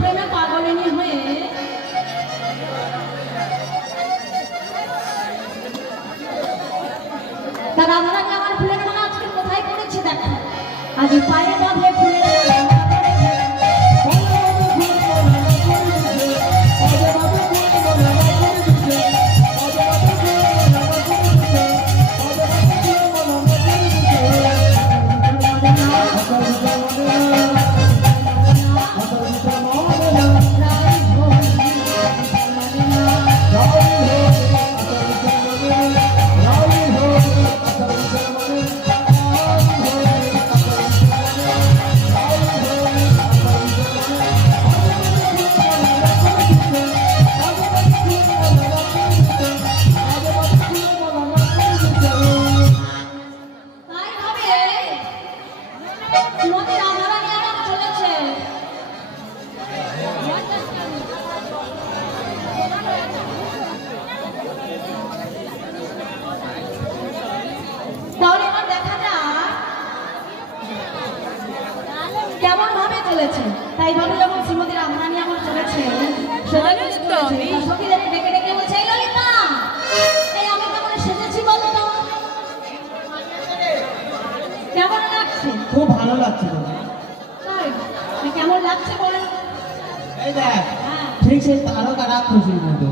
প্রেমে পাগলিনী হয়ে তা রাধারানী আমার ফুলের মালা আজকে কোথায় পড়েছে দেখো, আজ পায়ে বাঁধে ফুলের মালা। তাই ভাবে যখন শ্রীমতী রাধারানী আমার চলেছে সখীদের ডেকে ডেকে বলছে, ললিতা এই আমি কেমন সেজেছি বলো তো, কেমন লাগছে? খুব ভালো লাগছে। কেমন লাগছে বলেন? এই দেখ ঠিক সেই তারকা রাক্ষসীর মতো